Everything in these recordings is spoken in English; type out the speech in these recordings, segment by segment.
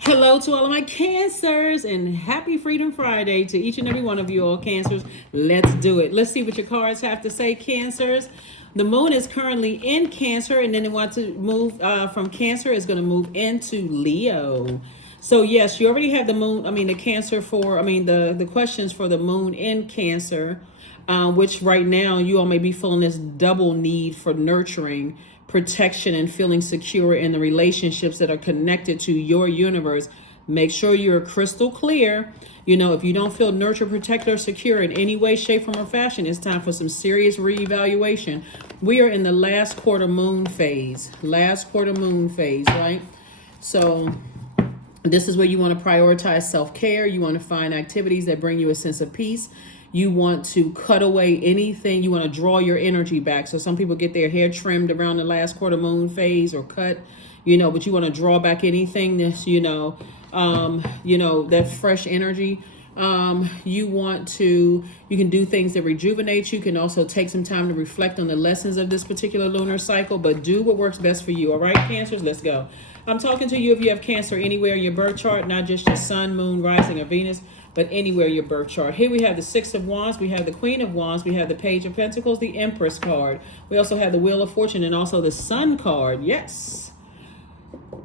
Hello to all of my Cancers and happy Freedom Friday to each and every one of you all Cancers. Let's do it. Let's see what your cards have to say, Cancers. The moon is currently in Cancer, and then it wants to move from Cancer. It's going to move into Leo. So yes, you already have the moon. The Cancer for, the questions for the moon in Cancer, which right now you all may be feeling this double need for nurturing, protection, and feeling secure in the relationships that are connected to your universe. Make sure you're crystal clear. If you don't feel nurtured, protected, or secure in any way, shape, form, or fashion, it's time for some serious reevaluation. We are in the last quarter moon phase. Right? So this is where you want to prioritize self-care. You want to find activities that bring you a sense of peace. You want to cut away anything. You want to draw your energy back. So some people get their hair trimmed around the last quarter moon phase or cut, but you want to draw back anything that's, that fresh energy. You can do things that rejuvenate you. You can also take some time to reflect on the lessons of this particular lunar cycle, but do what works best for you. All right, Cancers, let's go. I'm talking to you if you have Cancer anywhere in your birth chart, not just your sun, moon, rising, or Venus, but anywhere in your birth chart. Here we have the Six of Wands, we have the Queen of Wands, we have the Page of Pentacles, the Empress card. We also have the Wheel of Fortune and also the Sun card. Yes.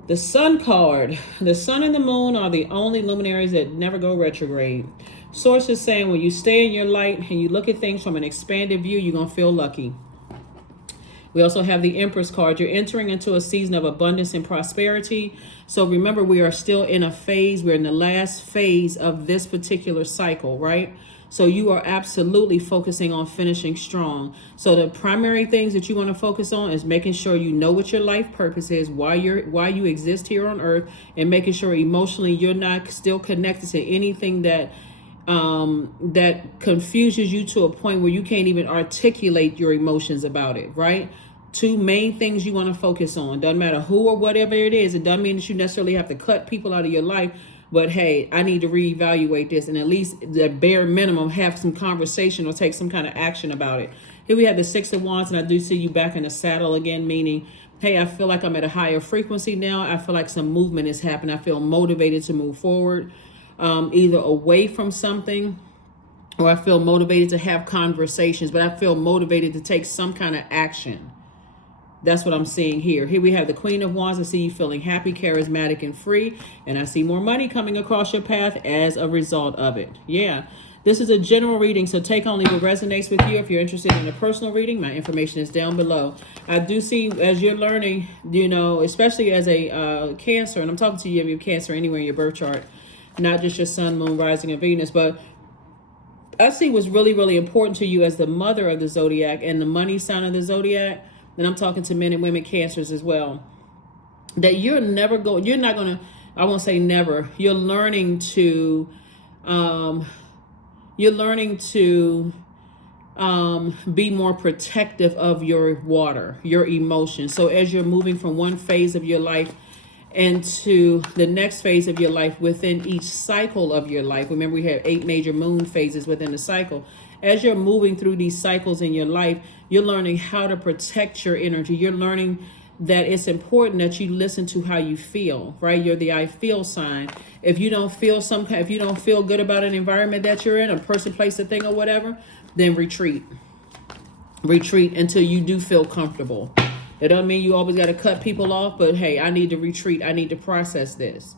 The Sun card. The Sun and the Moon are the only luminaries that never go retrograde. Source is saying when you stay in your light and you look at things from an expanded view, you're going to feel lucky. We also have the Empress card. You're entering into a season of abundance and prosperity. So remember, we are still in a phase. We're in the last phase of this particular cycle, right? So you are absolutely focusing on finishing strong. So the primary things that you want to focus on is making sure you know what your life purpose is, why you exist here on earth, and making sure emotionally you're not still connected to anything that confuses you to a point where you can't even articulate your emotions about it, right? Two main things you want to focus on. Doesn't matter who or whatever it is. It doesn't mean that you necessarily have to cut people out of your life. But hey, I need to reevaluate this and at least the bare minimum have some conversation or take some kind of action about it. Here we have the Six of Wands, and I do see you back in the saddle again, meaning, hey, I feel like I'm at a higher frequency now. I feel like some movement is happening. I feel motivated to move forward, either away from something, or I feel motivated to have conversations, but I feel motivated to take some kind of action. That's what I'm seeing here. Here we have the Queen of Wands. I see you feeling happy, charismatic, and free. And I see more money coming across your path as a result of it. Yeah. This is a general reading, so take only what resonates with you. If you're interested in a personal reading, my information is down below. I do see as you're learning, especially as a Cancer, and I'm talking to you if you have Cancer anywhere in your birth chart, not just your sun, moon, rising, and Venus, but I see what's really, really important to you as the mother of the Zodiac and the money sign of the Zodiac. And I'm talking to men and women Cancers as well, that you're not going to, I won't say never, you're learning to be more protective of your water, your emotions. So as you're moving from one phase of your life into the next phase of your life within each cycle of your life, remember we have 8 major moon phases within the cycle. As you're moving through these cycles in your life, you're learning how to protect your energy. You're learning that it's important that you listen to how you feel, right? You're the I feel sign. If you don't feel good about an environment that you're in, a person, place, a thing, or whatever, then retreat. Retreat until you do feel comfortable. It doesn't mean you always got to cut people off, but hey, I need to retreat. I need to process this.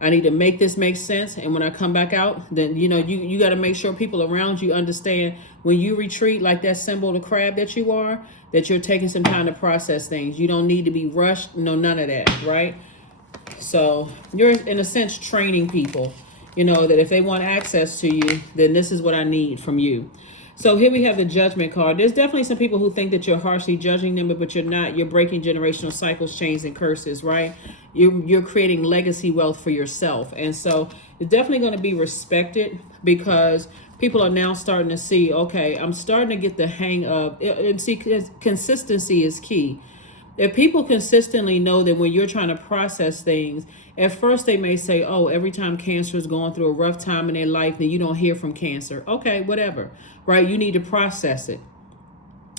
I need to make this make sense. And when I come back out, then, you got to make sure people around you understand when you retreat, like that symbol, the crab that you are, that you're taking some time to process things. You don't need to be rushed. No, none of that. Right. So you're in a sense training people, that if they want access to you, then this is what I need from you. So here we have the Judgment card. There's definitely some people who think that you're harshly judging them, but you're not. You're breaking generational cycles, chains, and curses, right? You're creating legacy wealth for yourself. And so it's definitely going to be respected because people are now starting to see, okay, I'm starting to get the hang of, and see, consistency is key. If people consistently know that when you're trying to process things, at first they may say, oh, every time Cancer is going through a rough time in their life, then you don't hear from Cancer. Okay, whatever, right? You need to process it.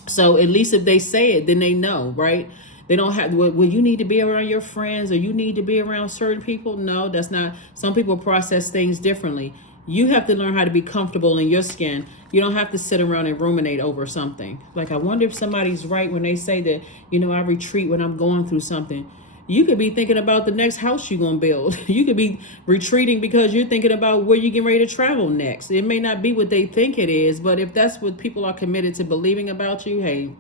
So at least if they say it, then they know, right? They don't have, well, you need to be around your friends or you need to be around certain people. No, that's not. Some people process things differently. You have to learn how to be comfortable in your skin. You don't have to sit around and ruminate over something. Like, I wonder if somebody's right when they say that, I retreat when I'm going through something. You could be thinking about the next house you're going to build. You could be retreating because you're thinking about where you're getting ready to travel next. It may not be what they think it is, but if that's what people are committed to believing about you, hey,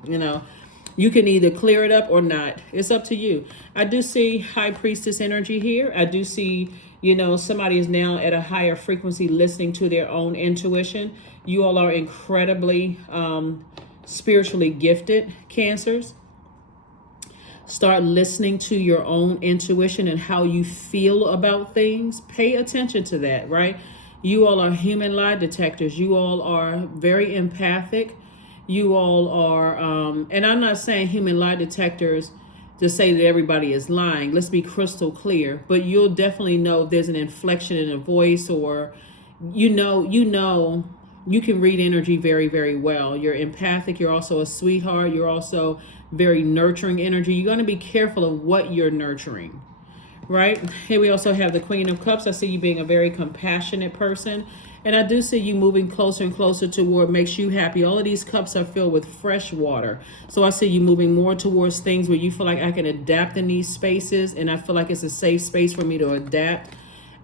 you can either clear it up or not. It's up to you. I do see High Priestess energy here. I do see, somebody is now at a higher frequency listening to their own intuition. You all are incredibly spiritually gifted, Cancers. Start listening to your own intuition and how you feel about things. Pay attention to that, right? You all are human lie detectors. You all are very empathic. You all are, and I'm not saying human lie detectors to say that everybody is lying. Let's be crystal clear. But you'll definitely know if there's an inflection in a voice, or you can read energy very, very well. You're empathic. You're also a sweetheart. You're also very nurturing energy. You're going to be careful of what you're nurturing, right? Here we also have the Queen of Cups. I see you being a very compassionate person. And I do see you moving closer and closer to what makes you happy. All of these cups are filled with fresh water. So I see you moving more towards things where you feel like I can adapt in these spaces. And I feel like it's a safe space for me to adapt.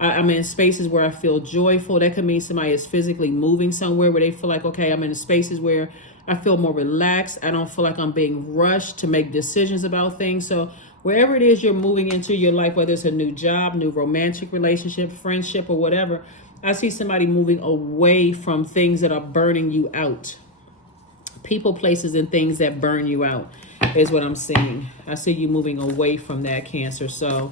I'm in spaces where I feel joyful. That could mean somebody is physically moving somewhere where they feel like, okay, I'm in spaces where I feel more relaxed. I don't feel like I'm being rushed to make decisions about things. So wherever it is you're moving into your life, whether it's a new job, new romantic relationship, friendship, or whatever, I see somebody moving away from things that are burning you out. People, places, and things that burn you out is what I'm seeing. I see you moving away from that, Cancer. So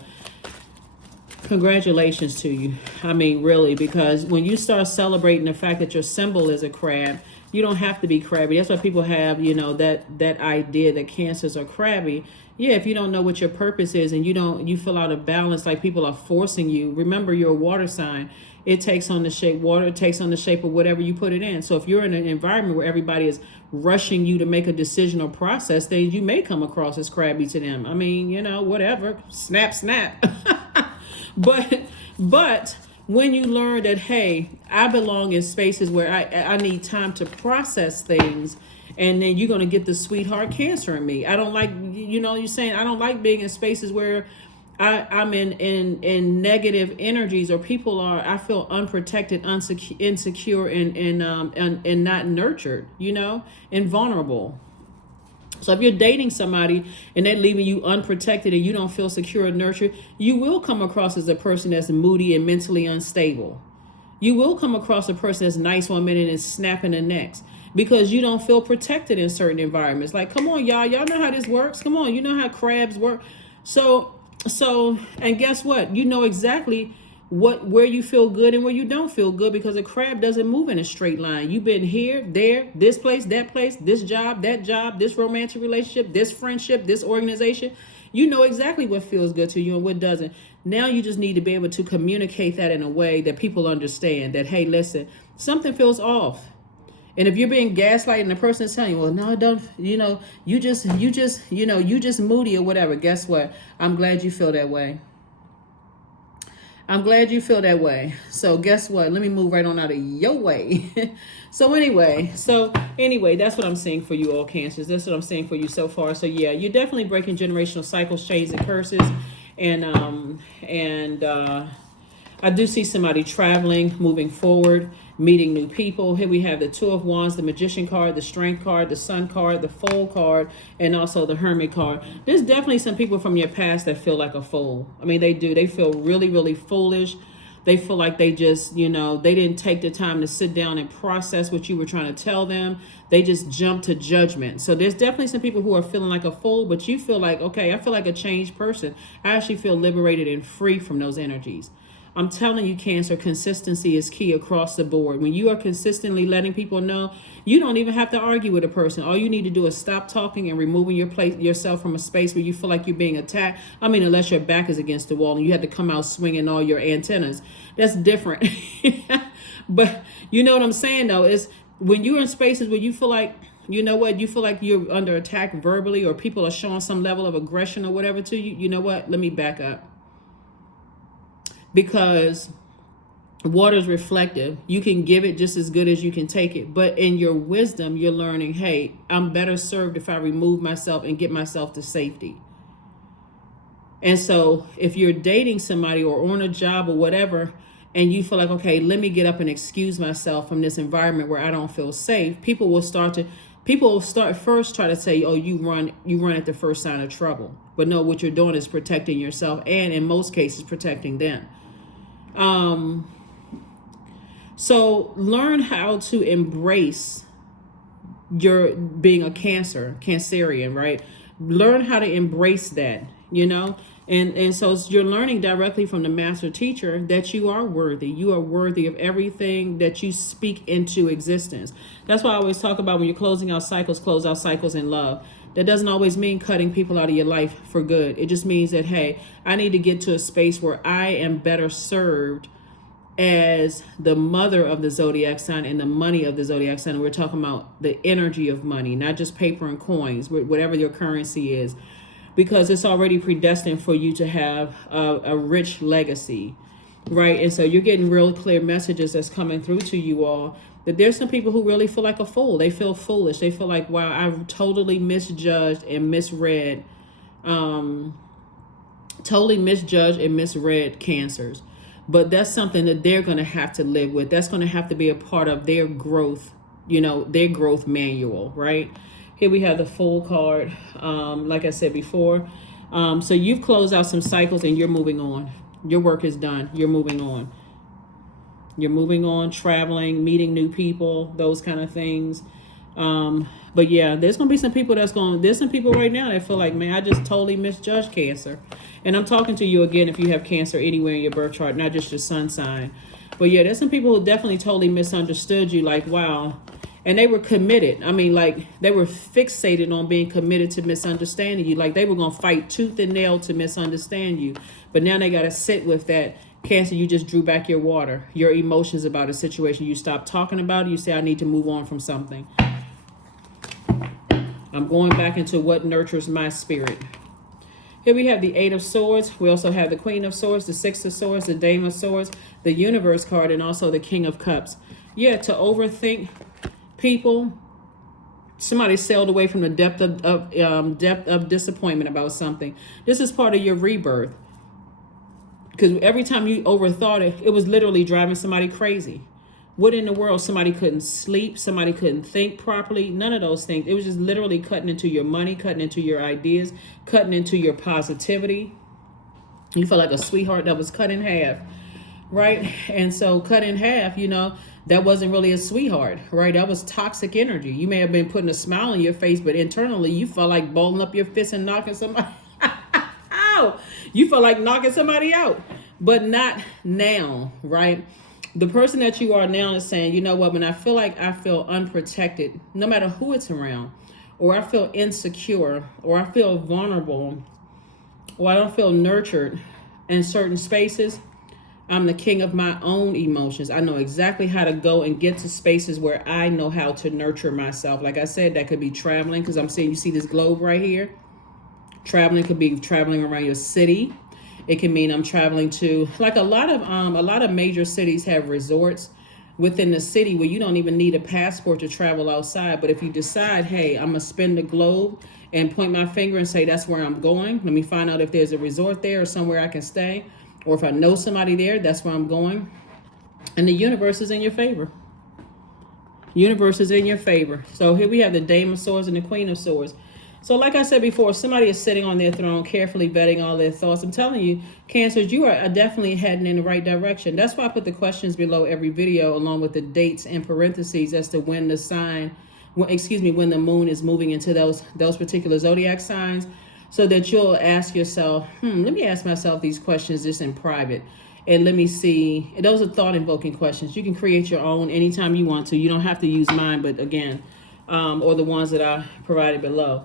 congratulations to you. I mean, really, because when you start celebrating the fact that your symbol is a crab, you don't have to be crabby. That's why people have, that idea that Cancers are crabby. Yeah, if you don't know what your purpose is and you feel out of balance, like people are forcing you. Remember, you're a water sign. It takes on the shape water. It takes on the shape of whatever you put it in. So if you're in an environment where everybody is rushing you to make a decision or process things, you may come across as crabby to them. I mean, whatever. Snap, snap. But when you learn that, hey, I belong in spaces where I need time to process things, and then you're going to get the sweetheart Cancer in me. I don't like, you're saying I don't like being in spaces where I'm in negative energies, or people I feel unprotected, insecure, and not nurtured, and vulnerable. So if you're dating somebody and they're leaving you unprotected and you don't feel secure and nurtured, you will come across as a person that's moody and mentally unstable. You will come across a person that's nice one minute and snapping the next, because you don't feel protected in certain environments. Like, come on, y'all know how this works. Come on, you know how crabs work. So, and guess what? You know exactly where you feel good and where you don't feel good, because a crab doesn't move in a straight line. You've been here, there, this place, this job, this romantic relationship, this friendship, this organization. You know exactly what feels good to you and what doesn't. Now you just need to be able to communicate that in a way that people understand that, hey, listen, something feels off. And if you're being gaslighted and the person is telling you, well, no, don't, you just moody or whatever. Guess what? I'm glad you feel that way. I'm glad you feel that way. So guess what? Let me move right on out of your way. So anyway, that's what I'm seeing for you all, Cancers. That's what I'm seeing for you so far. So yeah, you're definitely breaking generational cycles, chains, and curses. And I do see somebody traveling, moving forward, meeting new people. Here we have the Two of Wands, the Magician card, the Strength card, the Sun card, the Fool card, and also the Hermit card. There's definitely some people from your past that feel like a fool. I mean, they do. They feel really, really foolish. They feel like they just, they didn't take the time to sit down and process what you were trying to tell them. They just jumped to judgment. So there's definitely some people who are feeling like a fool, but you feel like, okay, I feel like a changed person. I actually feel liberated and free from those energies. I'm telling you, Cancer, consistency is key across the board. When you are consistently letting people know, you don't even have to argue with a person. All you need to do is stop talking and removing yourself from a space where you feel like you're being attacked. I mean, unless your back is against the wall and you have to come out swinging all your antennas. That's different. But you know what I'm saying, though, is when you're in spaces where you feel like You know what? You feel like you're under attack verbally, or people are showing some level of aggression or whatever to you. You know what? Let me back up. Because water is reflective. You can give it just as good as you can take it. But in your wisdom, you're learning, hey, I'm better served if I remove myself and get myself to safety. And so if you're dating somebody or on a job or whatever, and you feel like, okay, let me get up and excuse myself from this environment where I don't feel safe, people will start first try to say, oh, you run at the first sign of trouble. But no, what you're doing is protecting yourself, and in most cases protecting them. So learn how to embrace your being a Cancerian, right? Learn how to embrace that, you know? And so you're learning directly from the master teacher that you are worthy. You are worthy of everything that you speak into existence. That's why I always talk about, when you're closing out cycles, close out cycles in love. That doesn't always mean cutting people out of your life for good. It just means that, hey, I need to get to a space where I am better served as the mother of the zodiac sign and the money of the zodiac sign. We're talking about the energy of money, not just paper and coins, whatever your currency is, because it's already predestined for you to have a rich legacy, right? And so you're getting real clear messages that's coming through to you all, that there's some people who really feel like a fool. They feel foolish. They feel like, wow, I've totally misjudged and misread, Cancers. But that's something that they're going to have to live with. That's going to have to be a part of their growth, their growth manual, right? Here we have the Fool card, like I said before. So you've closed out some cycles and you're moving on. Your work is done. You're moving on. You're moving on, traveling, meeting new people, those kind of things. But yeah, there's going to be some people there's some people right now that feel like, man, I just totally misjudged Cancer. And I'm talking to you again if you have Cancer anywhere in your birth chart, not just your sun sign. But yeah, there's some people who definitely totally misunderstood you, like, wow. And they were committed. I mean, like, they were fixated on being committed to misunderstanding you. Like, they were going to fight tooth and nail to misunderstand you. But now they got to sit with that. Cancer, you just drew back your water, your emotions about a situation. You stop talking about it. You say, I need to move on from something. I'm going back into what nurtures my spirit. Here we have the Eight of Swords. We also have the Queen of Swords, the Six of Swords, the Dame of Swords, the Universe card, and also the King of Cups. Yeah, to overthink people. Somebody sailed away from the depth of disappointment about something. This is part of your rebirth. Because every time you overthought it, it was literally driving somebody crazy. What in the world? Somebody couldn't sleep. Somebody couldn't think properly. None of those things. It was just literally cutting into your money, cutting into your ideas, cutting into your positivity. You felt like a sweetheart that was cut in half, right? And so cut in half, that wasn't really a sweetheart, right? That was toxic energy. You may have been putting a smile on your face, but internally you felt like balling up your fist and knocking somebody out. You felt like knocking somebody out, but not now, right? The person that you are now is saying, you know what, when I feel like I feel unprotected, no matter who it's around, or I feel insecure, or I feel vulnerable, or I don't feel nurtured in certain spaces, I'm the king of my own emotions. I know exactly how to go and get to spaces where I know how to nurture myself. Like I said, that could be traveling, because I'm saying, you see this globe right here? Traveling could be traveling around your city. It can mean I'm traveling to, like, a lot of major cities have resorts within the city where you don't even need a passport to travel outside. But if you decide, hey, I'm going to spin the globe and point my finger and say, that's where I'm going. Let me find out if there's a resort there or somewhere I can stay. Or if I know somebody there, that's where I'm going. And the universe is in your favor. Universe is in your favor. So here we have the Dame of Swords and the Queen of Swords. So like I said before, somebody is sitting on their throne, carefully vetting all their thoughts. I'm telling you, Cancers, you are definitely heading in the right direction. That's why I put the questions below every video, along with the dates and parentheses as to when when the moon is moving into those particular zodiac signs, so that you'll ask yourself, let me ask myself these questions just in private. And let me see. Those are thought-invoking questions. You can create your own anytime you want to. You don't have to use mine, but again, or the ones that I provided below.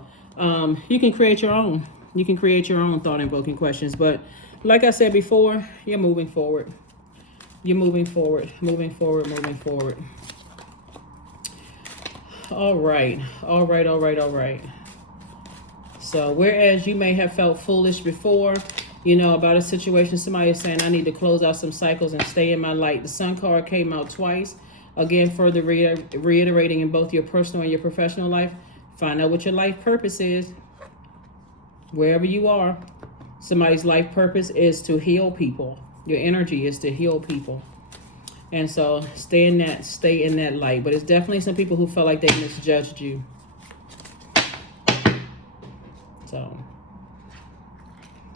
You can create your own. You can create your own thought-invoking questions. But like I said before, you're moving forward. You're moving forward, moving forward, moving forward. All right. All right. All right. All right. So whereas you may have felt foolish before, about a situation, somebody is saying, I need to close out some cycles and stay in my light. The Sun card came out twice. Again, further reiterating in both your personal and your professional life. Find out what your life purpose is. Wherever you are, somebody's life purpose is to heal people. Your energy is to heal people. And so stay in that light. But it's definitely some people who felt like they misjudged you. So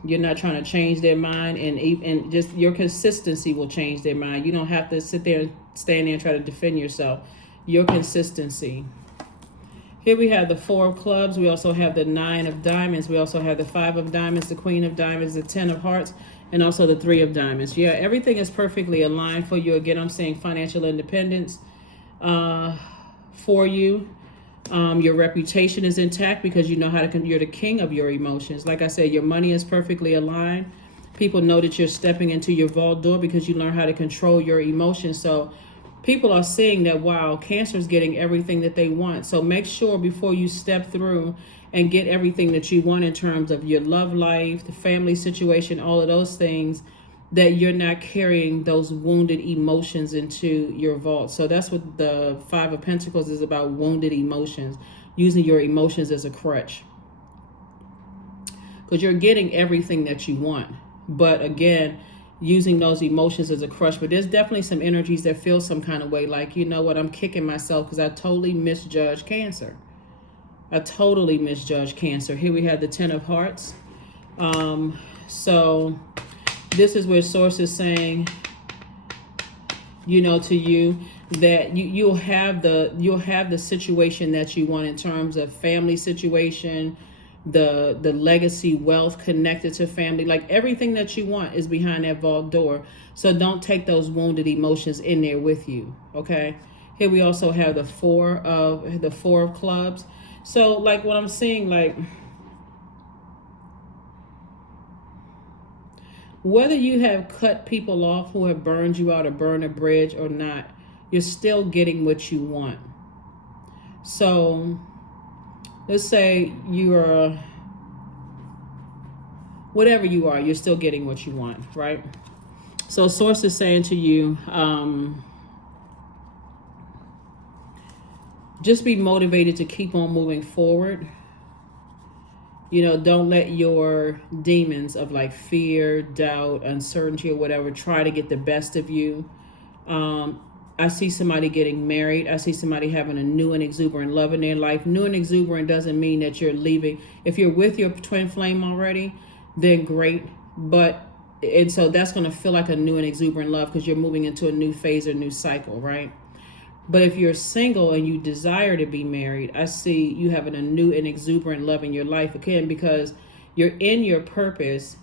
you're not trying to change their mind, and just your consistency will change their mind. You don't have to sit there and stand there and try to defend yourself. Your consistency. Here we have the 4 of clubs. We also have the 9 of diamonds. We also have the 5 of diamonds, the Queen of diamonds, the 10 of hearts, and also the 3 of diamonds. Yeah, everything is perfectly aligned for you. Again, I'm saying financial independence for you. Your reputation is intact because you know how to, you're the king of your emotions. Like I said, your money is perfectly aligned. People know that you're stepping into your vault door because you learn how to control your emotions. So people are seeing that, wow, Cancer is getting everything that they want. So make sure before you step through and get everything that you want in terms of your love life, the family situation, all of those things, that you're not carrying those wounded emotions into your vault. So that's what the 5 of Pentacles is about, wounded emotions, using your emotions as a crutch. Because you're getting everything that you want. But again, using those emotions as a crutch. But there's definitely some energies that feel some kind of way, like, you know what, I'm kicking myself because I totally misjudged Cancer. I totally misjudged Cancer. Here we have the 10 of hearts. So this is where Source is saying, to you that you'll have the situation that you want in terms of family situation, the legacy wealth connected to family, like everything that you want is behind that vault door. So don't take those wounded emotions in there with you. Okay. Here we also have the 4 of clubs. So like what I'm seeing, like, whether you have cut people off who have burned you out or burned a bridge or not, you're still getting what you want. So let's say you're, whatever you are, you're still getting what you want, right? So Source is saying to you, just be motivated to keep on moving forward. Don't let your demons of like fear, doubt, uncertainty, or whatever try to get the best of you. I see somebody getting married. I see somebody having a new and exuberant love in their life. New and exuberant doesn't mean that you're leaving. If you're with your twin flame already, then great. And so that's going to feel like a new and exuberant love because you're moving into a new phase or new cycle, right? But if you're single and you desire to be married, I see you having a new and exuberant love in your life again because you're in your purpose.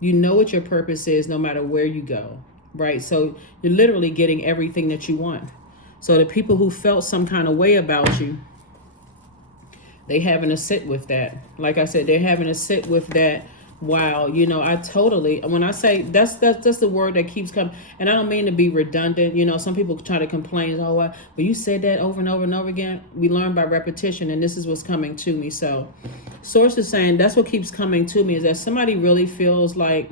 You know what your purpose is no matter where you go, right? So you're literally getting everything that you want. So the people who felt some kind of way about you, they having to sit with that. Like I said, they're having to sit with that. Wow, I totally, when I say that's the word that keeps coming, and I don't mean to be redundant. Some people try to complain, but you said that over and over and over again. We learn by repetition, and this is what's coming to me. So Source is saying that's what keeps coming to me, is that somebody really feels like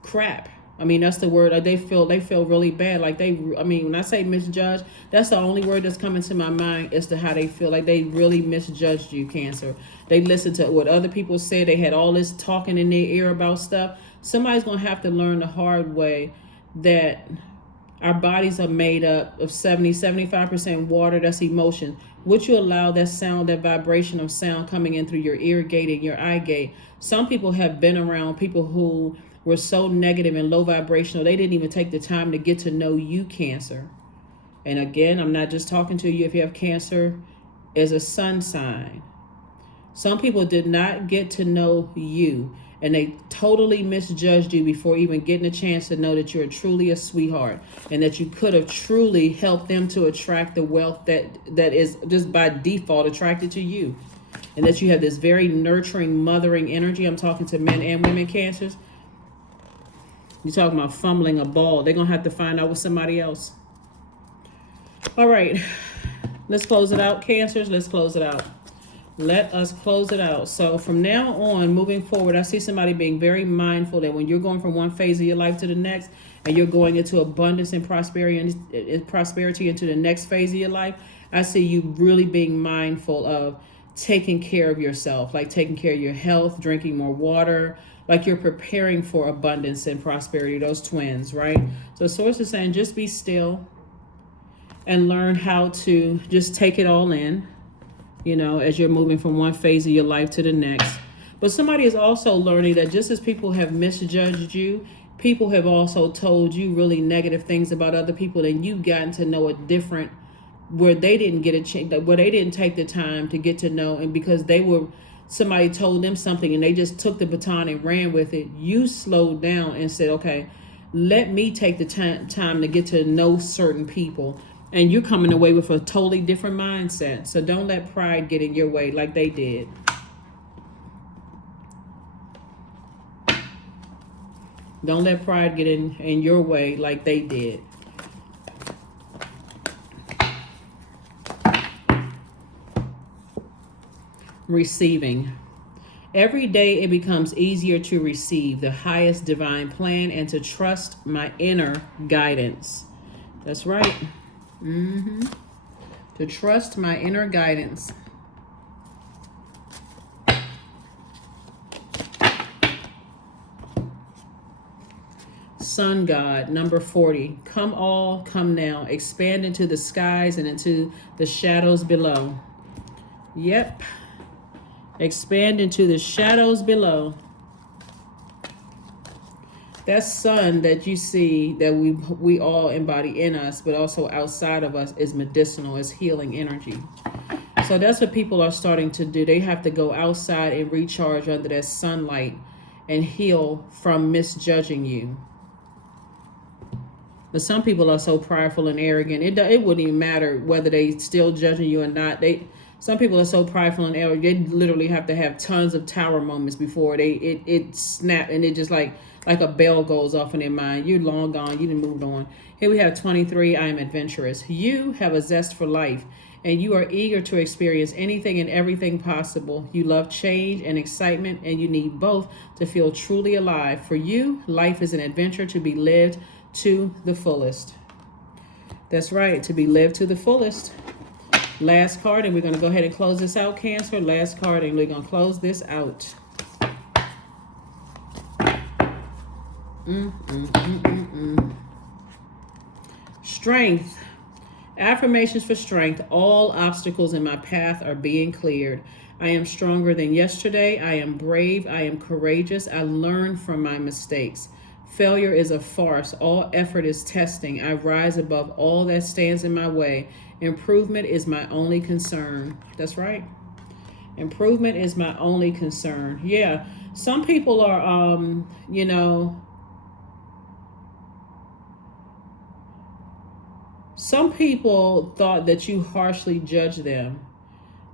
crap. I mean, that's the word. They feel really bad. Like when I say misjudge, that's the only word that's coming to my mind as to how they feel. Like they really misjudged you, Cancer. They listened to what other people said. They had all this talking in their ear about stuff. Somebody's going to have to learn the hard way that our bodies are made up of 75% water. That's emotion. Would you allow that sound, that vibration of sound coming in through your ear gate and your eye gate? Some people have been around people who were so negative and low vibrational, they didn't even take the time to get to know you, Cancer. And again, I'm not just talking to you if you have Cancer as a sun sign. Some people did not get to know you, and they totally misjudged you before even getting a chance to know that you're truly a sweetheart and that you could have truly helped them to attract the wealth that is just by default attracted to you. And that you have this very nurturing, mothering energy. I'm talking to men and women, Cancers. You're talking about fumbling a ball. They're going to have to find out with somebody else. All right. Let's close it out, Cancers. Let's close it out. Let us close it out. So from now on, moving forward, I see somebody being very mindful that when you're going from one phase of your life to the next, and you're going into abundance and prosperity into the next phase of your life, I see you really being mindful of taking care of yourself, like taking care of your health, drinking more water, like you're preparing for abundance and prosperity, those twins, right? So Source is saying just be still and learn how to just take it all in, as you're moving from one phase of your life to the next. But somebody is also learning that just as people have misjudged you, people have also told you really negative things about other people, and you've gotten to know a different, where they didn't get a chance, where they didn't take the time to get to know, and because somebody told them something and they just took the baton and ran with it, you slowed down and said, okay, let me take the time to get to know certain people. And you're coming away with a totally different mindset. So don't let pride get in your way like they did. Don't let pride get in your way like they did. Receiving. Every day it becomes easier to receive the highest divine plan and to trust my inner guidance. That's right. To trust my inner guidance. Sun God, number 40. Come all, come now. Expand into the skies and into the shadows below. Yep. Expand into the shadows below. That sun that you see that we all embody in us, but also outside of us, is medicinal, is healing energy. So that's what people are starting to do. They have to go outside and recharge under that sunlight and heal from misjudging you. But some people are so prideful and arrogant. It wouldn't even matter whether they still judging you or not. Some people are so prideful and arrogant. They literally have to have tons of tower moments before it snap, and it just like a bell goes off in their mind. You're long gone. You done moved on. Here we have 23. I am adventurous. You have a zest for life, and you are eager to experience anything and everything possible. You love change and excitement, and you need both to feel truly alive. For you, life is an adventure to be lived to the fullest. That's right, to be lived to the fullest. Last card, and we're going to go ahead and close this out, Cancer. Last card, and we're going to close this out. Strength. Affirmations for strength. All obstacles in my path are being cleared. I am stronger than yesterday. I am brave. I am courageous. I learn from my mistakes. Failure is a farce. All effort is testing. I rise above all that stands in my way. Improvement is my only concern. That's right. Improvement is my only concern. Yeah. Some people are, some people thought that you harshly judged them.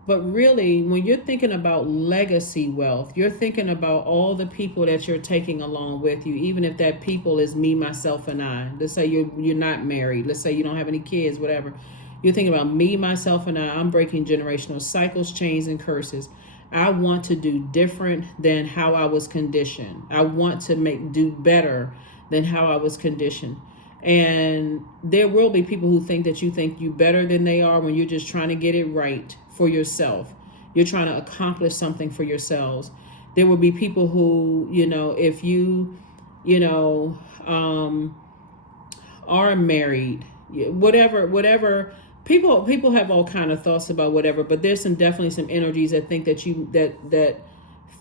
But really, when you're thinking about legacy wealth, you're thinking about all the people that you're taking along with you, even if that people is me, myself, and I. Let's say you're not married. Let's say you don't have any kids, whatever. You're thinking about me, myself, and I. I'm breaking generational cycles, chains, and curses. I want to do different than how I was conditioned. I want to do better than how I was conditioned. And there will be people who think that you think you better than they are when you're just trying to get it right for yourself. You're trying to accomplish something for yourselves. There will be people who, if you, are married, whatever. People have all kind of thoughts about whatever, but there's definitely some energies that think that that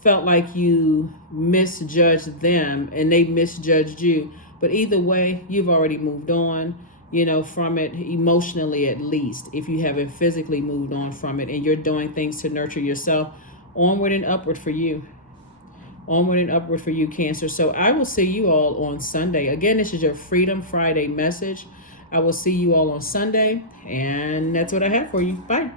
felt like you misjudged them and they misjudged you. But either way, you've already moved on, from it emotionally, at least, if you haven't physically moved on from it, and you're doing things to nurture yourself. Onward and upward for you. Onward and upward for you, Cancer. So I will see you all on Sunday. Again, this is your Freedom Friday message. I will see you all on Sunday, and that's what I have for you. Bye.